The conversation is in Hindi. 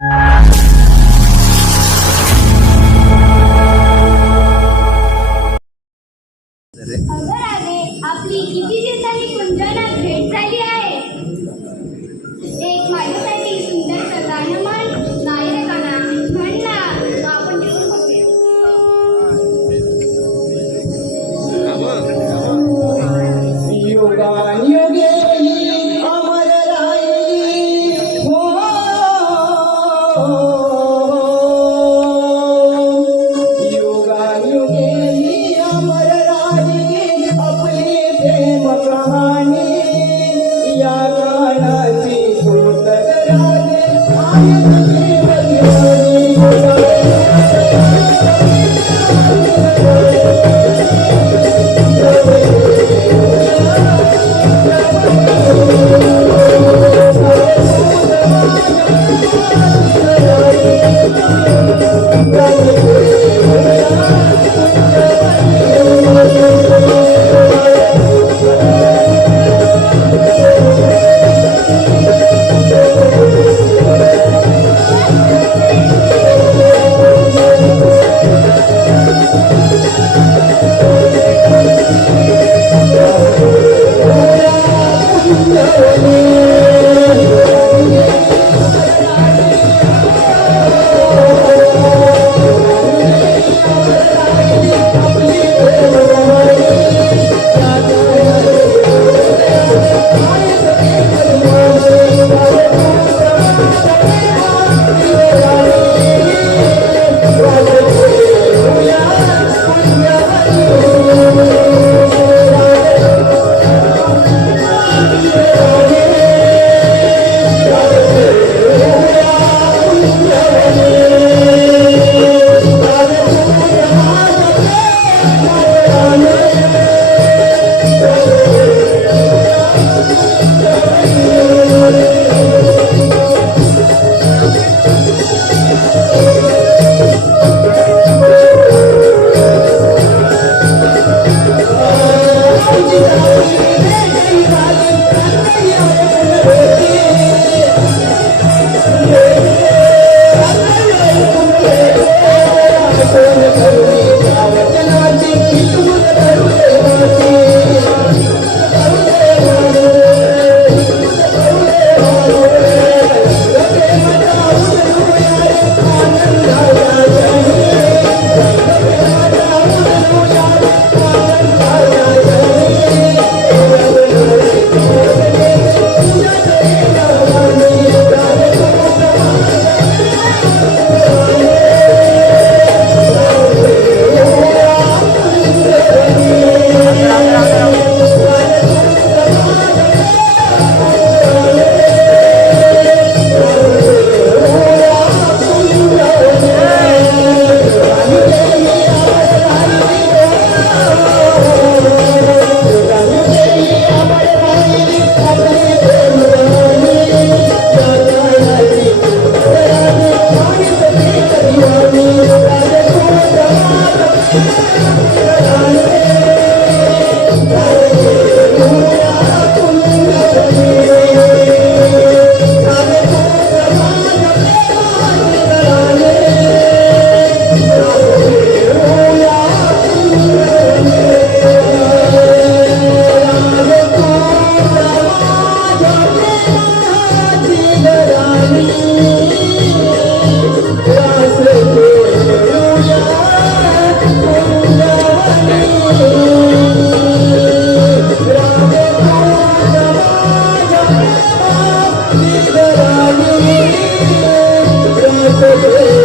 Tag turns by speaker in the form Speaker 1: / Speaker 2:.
Speaker 1: आपली किती दिवसांनी कुंजना भेट झाली
Speaker 2: Senhor. Hallelujah.